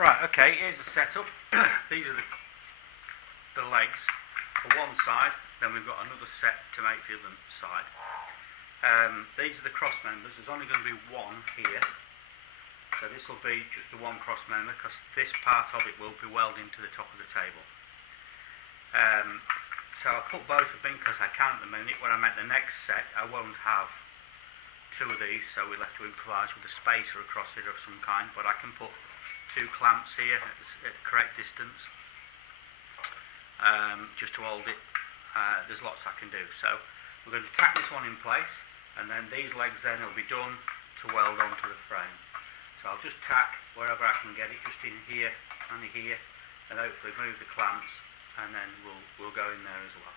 Right, okay, here's the setup. These are the legs for one side, then we've got another set to make for the other side. These are the cross members. There's only going to be one here, so this will be just the one cross member because this part of it will be welded into the top of the table. So I'll put both of them because I can at the minute. When I make the next set I won't have two of these, so we'll have to improvise with a spacer across it of some kind, but I can put two clamps here at the correct distance just to hold it. There's lots I can do. So we're going to tack this one in place, and then these legs then will be done to weld onto the frame. So I'll just tack wherever I can get it, just in here and here, and hopefully move the clamps, and then we'll go in there as well.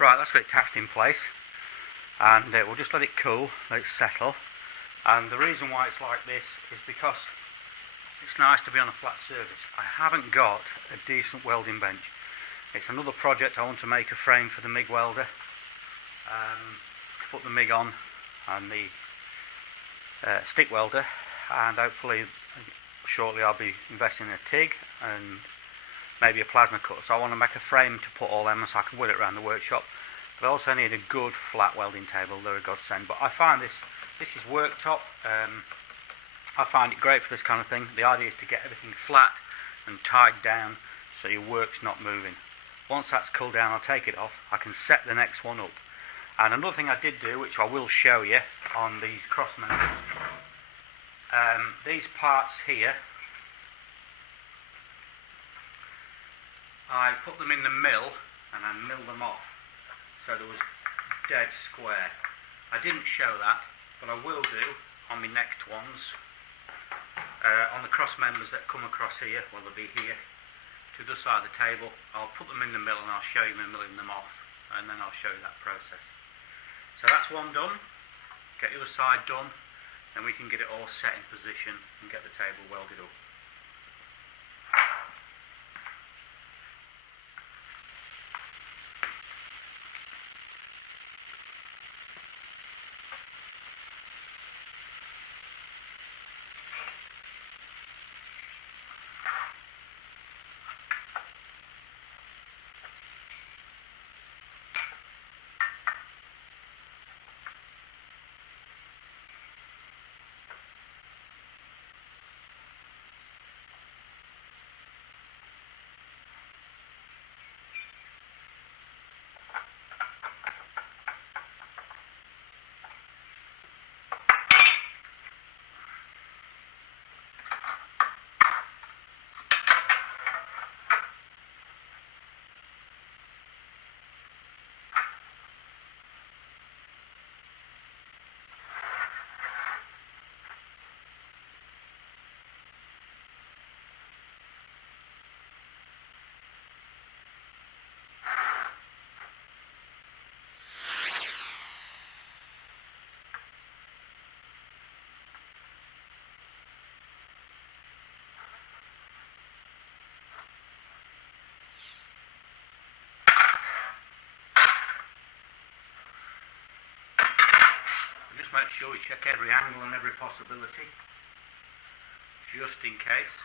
Right, that's got it tacked in place, and we'll just let it cool, let it settle. And the reason why it's like this is because it's nice to be on a flat surface. I haven't got a decent welding bench. It's another project. I want to make a frame for the MIG welder, to put the MIG on and the stick welder, and hopefully shortly I'll be investing in a TIG and maybe a plasma cutter. So I want to make a frame to put all them so I can wheel it around the workshop. But I also need a good flat welding table. They're a godsend. But I find this is worktop. I find it great for this kind of thing. The idea is to get everything flat and tied down so your work's not moving. Once that's cooled down, I'll take it off. I can set the next one up. And another thing I did do, which I will show you on these cross members, these parts here, I put them in the mill and I milled them off so there was dead square. I didn't show that, but I will do on my next ones. On the cross members that come across here, well, they'll be here to the side of the table. I'll put them in the mill and I'll show you me milling them off, and then I'll show you that process. So that's one done. Get the other side done, then we can get it all set in position and get the table welded up. just make sure we check every angle and every possibility, just in case.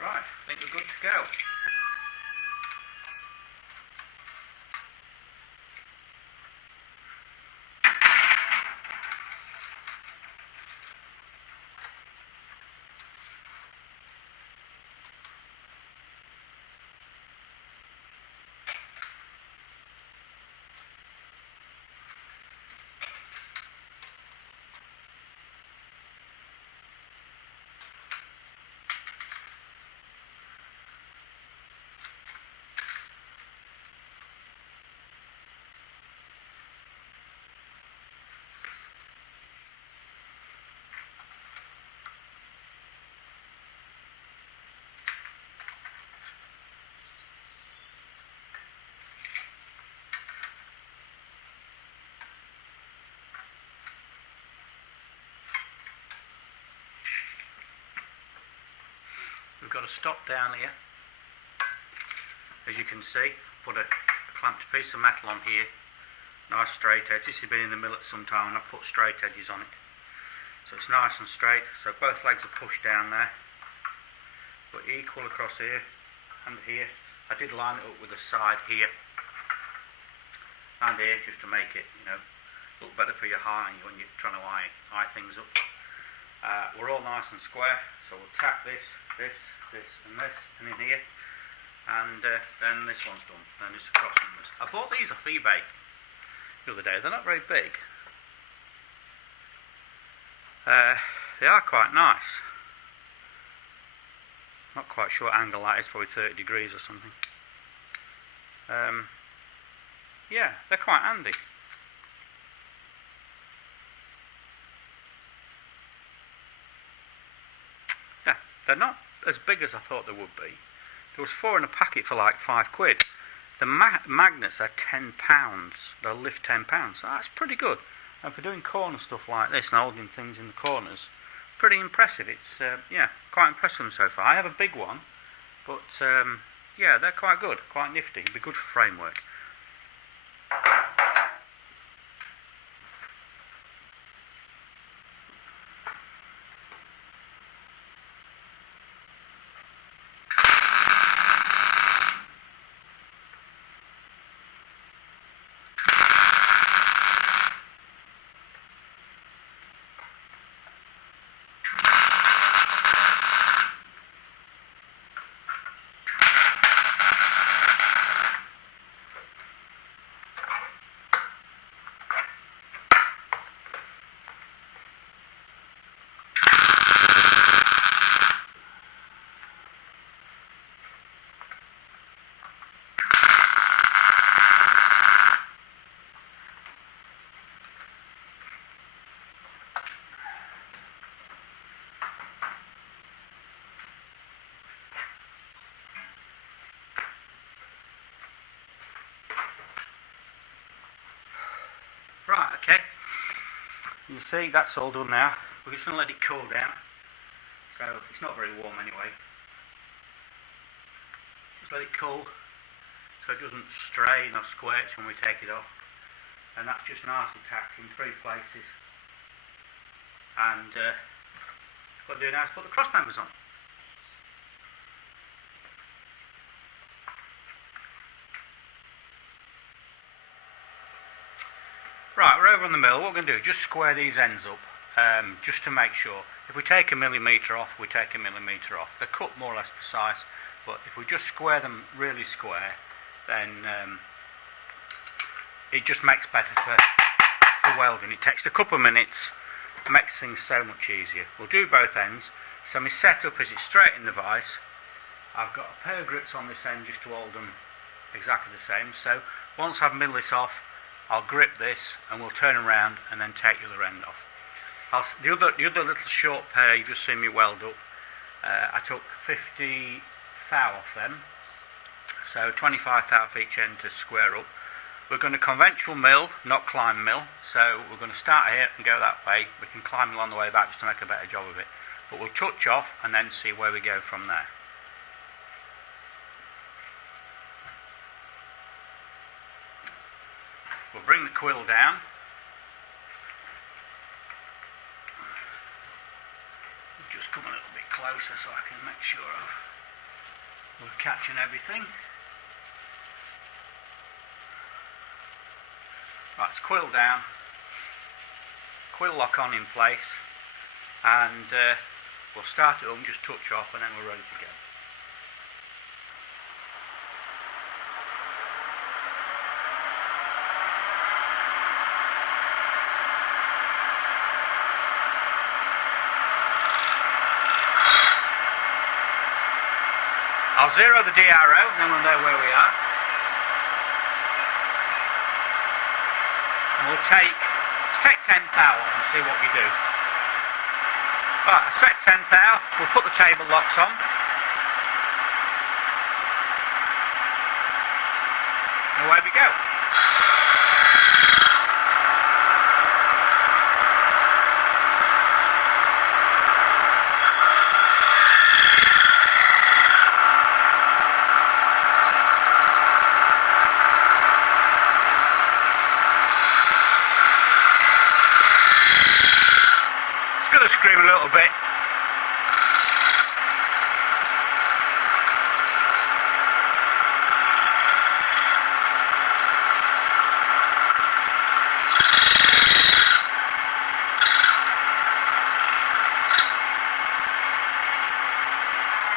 Right, I think we're good to go. We've got a stop down here, as you can see. Put a clamped piece of metal on here, nice straight edge. This has been in the mill at some time and I've put straight edges on it, so it's nice and straight. So both legs are pushed down there, but equal across here and here. I did line it up with the side here and here, just to make it, you know, look better for your eye when you're trying to eye things up. We're all nice and square, so we'll tack this and this and in here, and then this one's done, and it's across numbers. I bought these off eBay the other day. They're not very big. They are quite nice. Not quite sure what angle that is, probably 30 degrees or something. Yeah, they're quite handy. Yeah, they're not as big as I thought they would be. There was 4 in a packet for like £5. The magnets are £10. They'll lift £10, so that's pretty good. And for doing corner stuff like this and holding things in the corners, pretty impressive. It's yeah, quite impressed with them so far. I have a big one, but yeah, they're quite good, quite nifty. It'd be good for framework. Right, okay. You see, that's all done now. We're just going to let it cool down. So, it's not very warm anyway. Just let it cool so it doesn't strain or squelch when we take it off. And that's just nicely tacked in 3 places. And what I'll do now is put the cross members on. Right, we're over on the mill. What we're going to do is just square these ends up, just to make sure. If we take a millimetre off, we take a millimetre off. They're cut more or less precise, but if we just square them really square, then it just makes better for welding. It takes a couple of minutes, makes things so much easier. We'll do both ends. So my setup is it's straight in the vise. I've got a pair of grips on this end just to hold them exactly the same. So once I've milled this off, I'll grip this and we'll turn around and then take the other end off. The other little short pair you've just seen me weld up, I took 50 thou off them, so 25 thou off each end to square up. We're going to conventional mill, not climb mill, so we're going to start here and go that way. We can climb along the way back just to make a better job of it. But we'll touch off and then see where we go from there. We'll bring the quill down. Just come a little bit closer so I can make sure we're catching everything. Right, it's quill down, quill lock on in place, and we'll start it up and just touch off, and then we're ready to go. I'll zero the DRO, then we'll know where we are. And let's take 10 thou off and see what we do. Right, I set 10 thou, we'll put the table locks on. And away we go. Scream a little bit.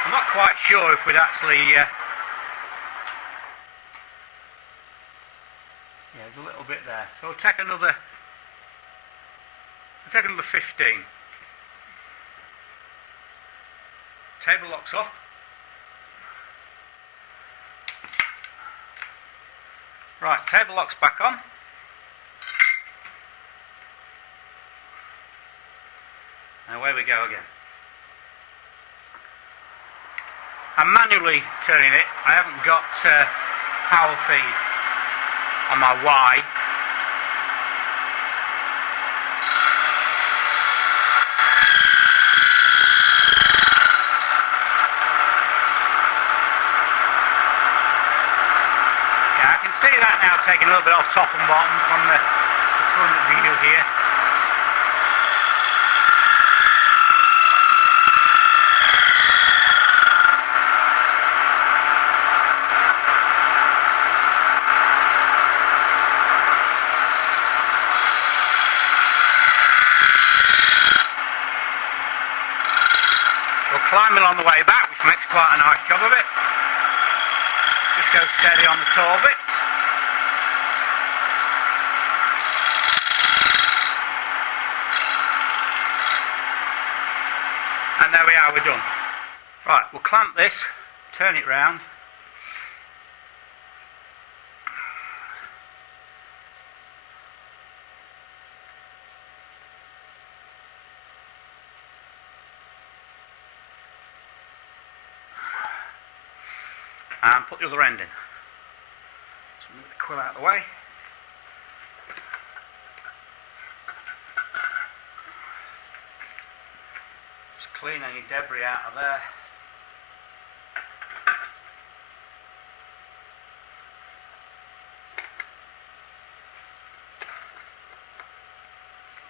I'm not quite sure if we'd actually yeah, there's a little bit there. So we'll take another 15. Table locks off. Right, table locks back on. And away we go again. I'm manually turning it. I haven't got power feed on my Y. See that now taking a little bit off top and bottom from the front view here. We'll climb along the way back, which makes quite a nice job of it. Just go steady on the tall bits. And there we are, we're done. Right, we'll clamp this, turn it round. And put the other end in. So move the quill out of the way. Clean any debris out of there.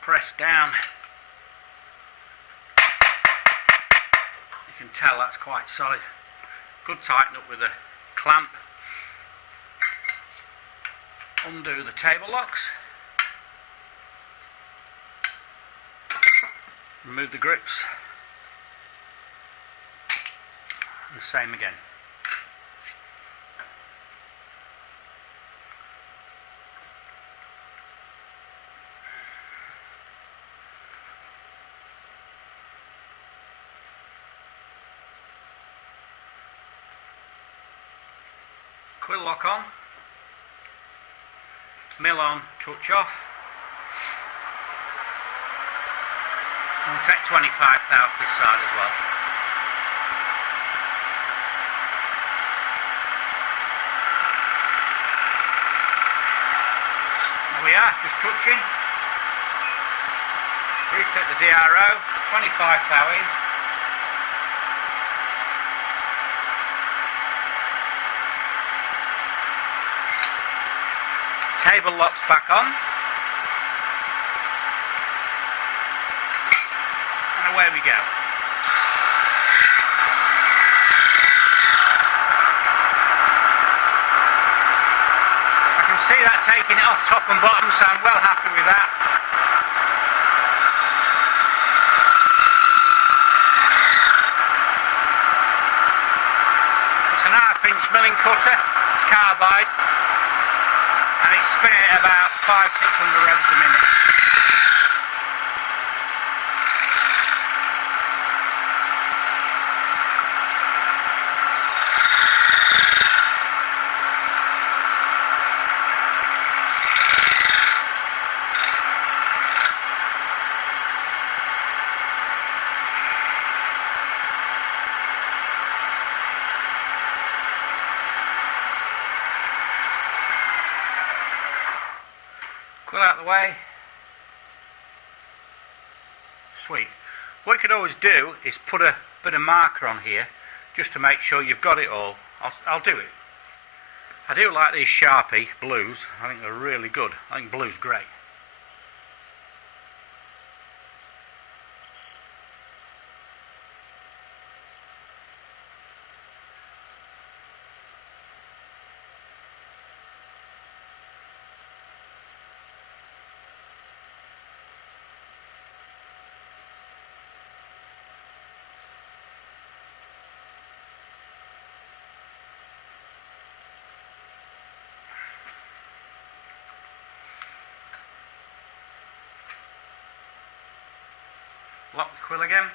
Press down. You can tell that's quite solid. Good tighten up with a clamp. Undo the table locks. Remove the grips. The same again. Quill lock on, mill on, touch off. And we'll take 25 thou this side as well. There we are, just touching. Reset the DRO, 25 thou in. table locks back on. And away we go. I can see that taking it off top and bottom, so I'm well happy with that. It's an 1/2 inch milling cutter, it's carbide, and it's spinning at about 500-600 revs a minute. Quill out of the way. Sweet. What you could always do is put a bit of marker on here just to make sure you've got it all. I'll do it. I do like these Sharpie blues. I think they're really good. I think blue's great. Lock the quill again.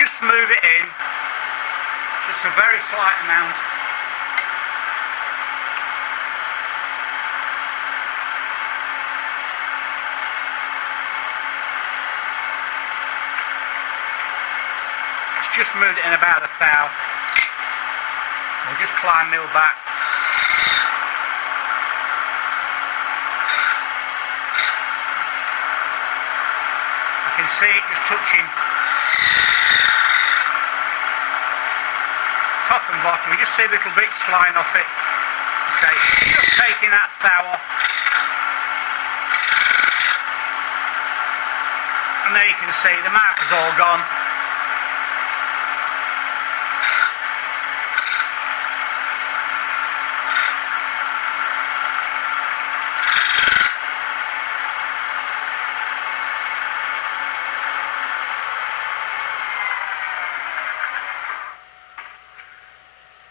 Just move it in, just a very slight amount. Just moved it in about 1 thou. We'll just climb mill back. I can see it just touching top and bottom. You just see little bits flying off it. So just taking that thou off. And there you can see the marker's all gone.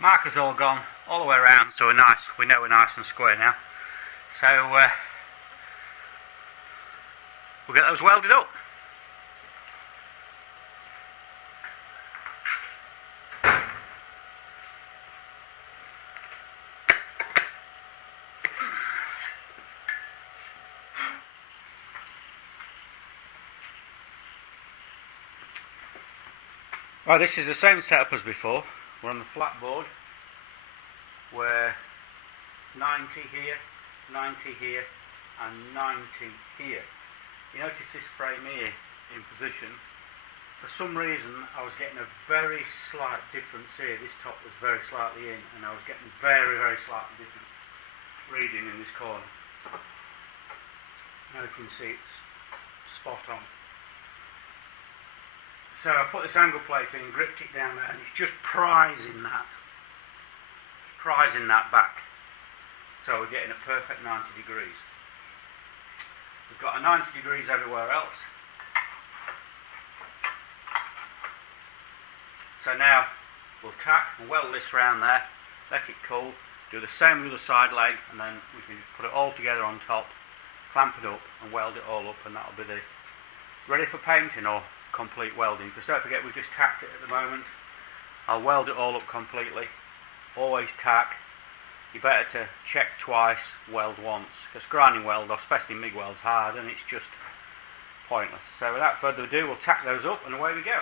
Marker's all gone, all the way around, so we know we're nice and square now. So we'll get those welded up. Right, this is the same setup as before. We're on the flat board. We're 90 here, 90 here, and 90 here. You notice this frame here in position. For some reason I was getting a very slight difference here. This top was very slightly in, and I was getting very slightly different reading in this corner. Now you can see it's spot on. So I put this angle plate in and gripped it down there, and it's just prizing that back. So we're getting a perfect 90 degrees. We've got a 90 degrees everywhere else. So now we'll tack and weld this round there, let it cool, do the same with the side leg, and then we can just put it all together on top, clamp it up and weld it all up, and that'll be the ready for painting or complete welding. Because don't forget, we just tacked it at the moment. I'll weld it all up completely. Always tack. You better to check twice, weld once, because grinding weld, or especially MIG weld's hard, and it's just pointless. So without further ado, we'll tack those up and away we go.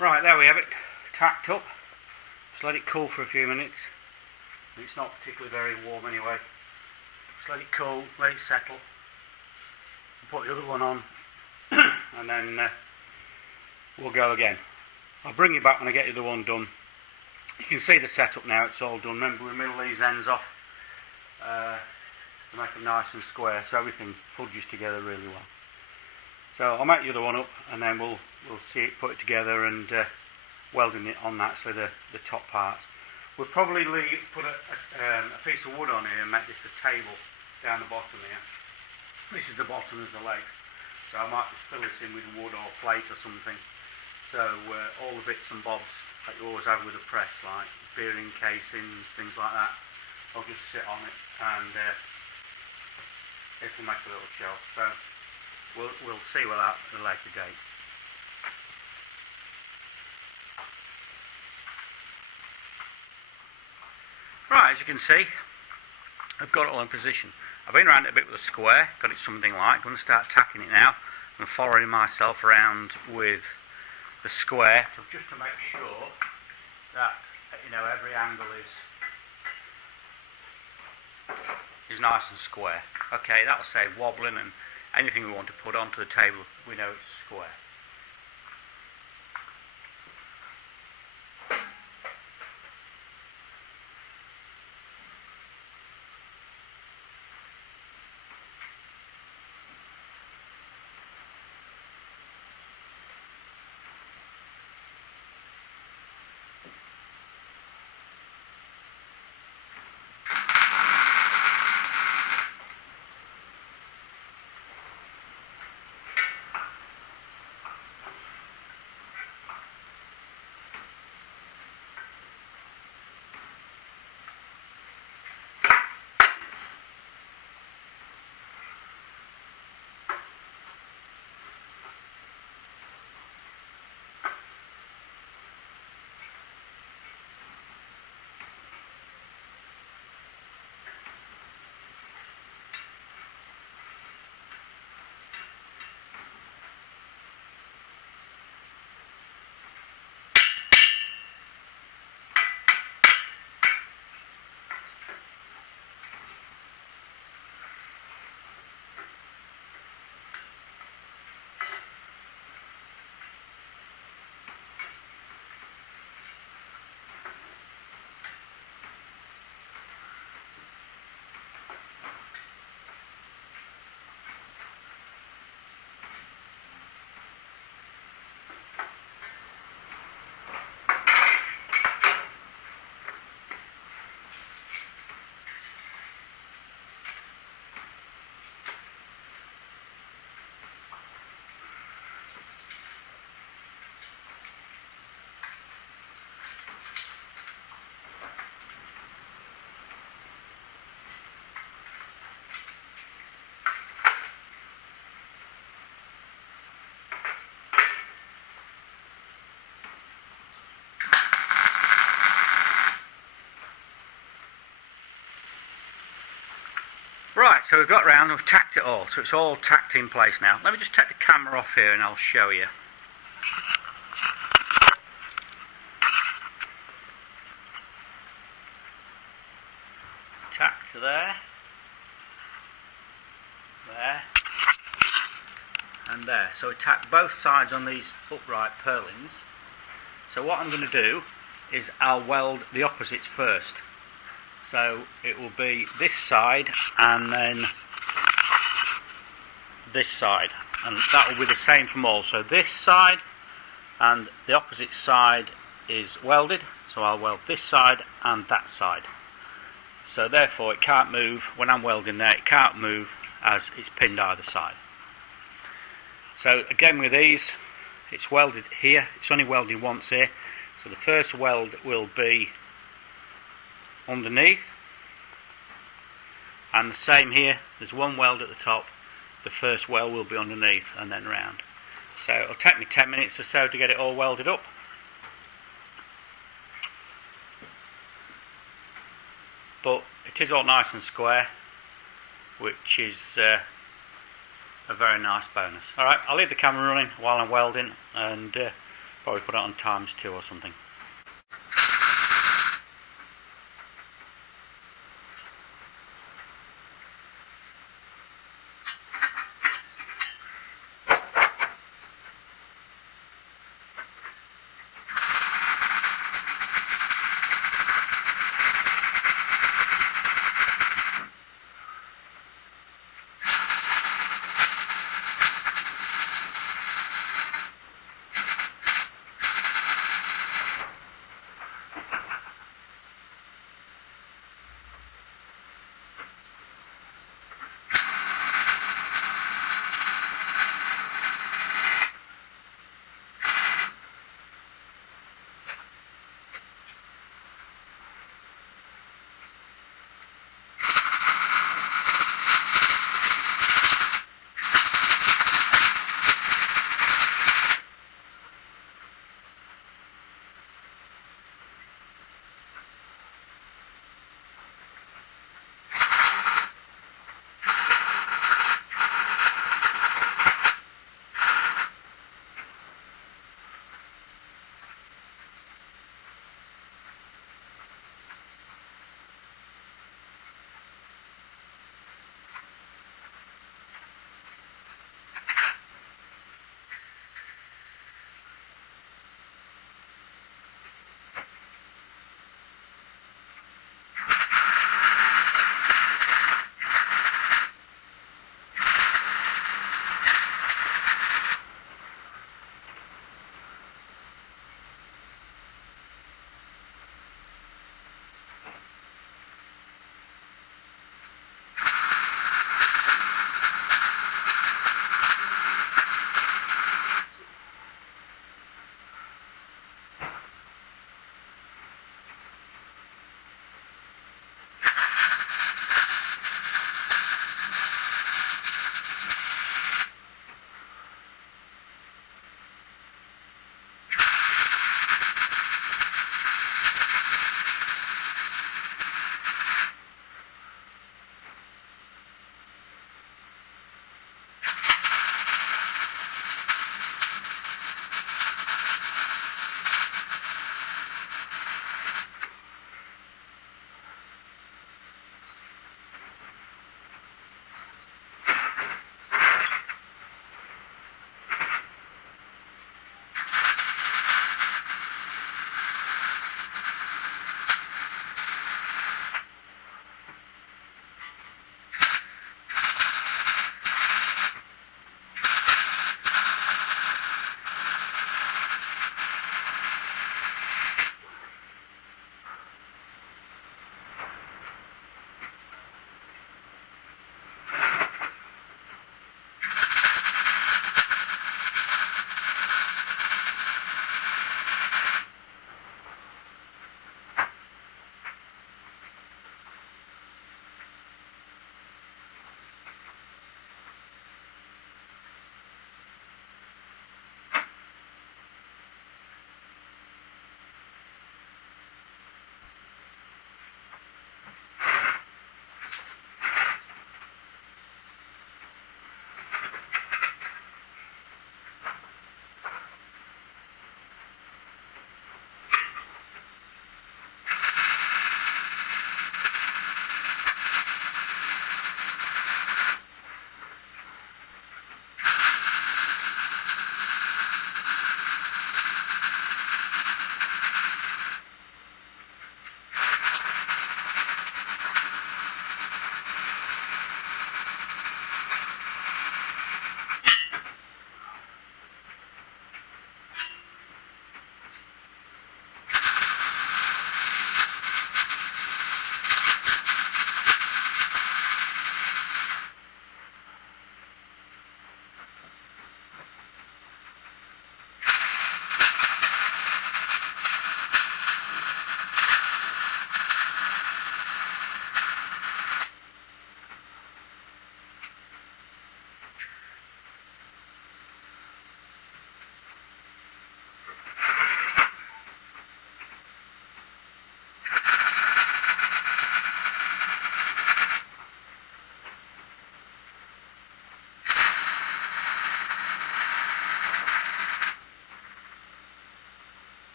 Right, there we have it, tacked up. Just let it cool for a few minutes. It's not particularly very warm anyway. Just let it cool, let it settle. Put the other one on and then we'll go again. I'll bring you back when I get the other one done. You can see the setup now, it's all done. Remember, we middle these ends off to make them nice and square, so everything fudges together really well. So I'll make the other one up and then we'll see it, put it together and welding it on that, so the top parts. We'll probably put a piece of wood on here and make this a table down the bottom here. This is the bottom of the legs, so I might just fill this in with wood or plate or something. So all the bits and bobs that you always have with a press, like bearing casings, things like that, I'll just sit on it and it'll make a little shelf. So we'll see well out at a later date. Right, as you can see, I've got it all in position. I've been around it a bit with a square, got it something like. I'm going to start tacking it now and following myself around with the square, just to make sure that, you know, every angle is nice and square. Okay, that'll save wobbling, and anything we want to put onto the table, we know it's square. Right, so we've got round and we've tacked it all, so it's all tacked in place now. Let me just take the camera off here and I'll show you. Tacked to there, and there. So we tacked both sides on these upright purlins. So what I'm going to do is I'll weld the opposites first. So it will be this side and then this side, and that will be the same from all. So this side and the opposite side is welded, so I'll weld this side and that side. So therefore it can't move, when I'm welding there, it can't move as it's pinned either side. So again with these, it's welded here, it's only welded once here. So the first weld will be underneath, and the same here, there's one weld at the top, the first weld will be underneath and then round. So it'll take me 10 minutes or so to get it all welded up. But it is all nice and square, which is a very nice bonus. Alright, I'll leave the camera running while I'm welding, and Probably put it on ×2 or something.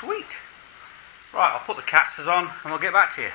Sweet. Right, I'll put the casters on and we'll get back to you.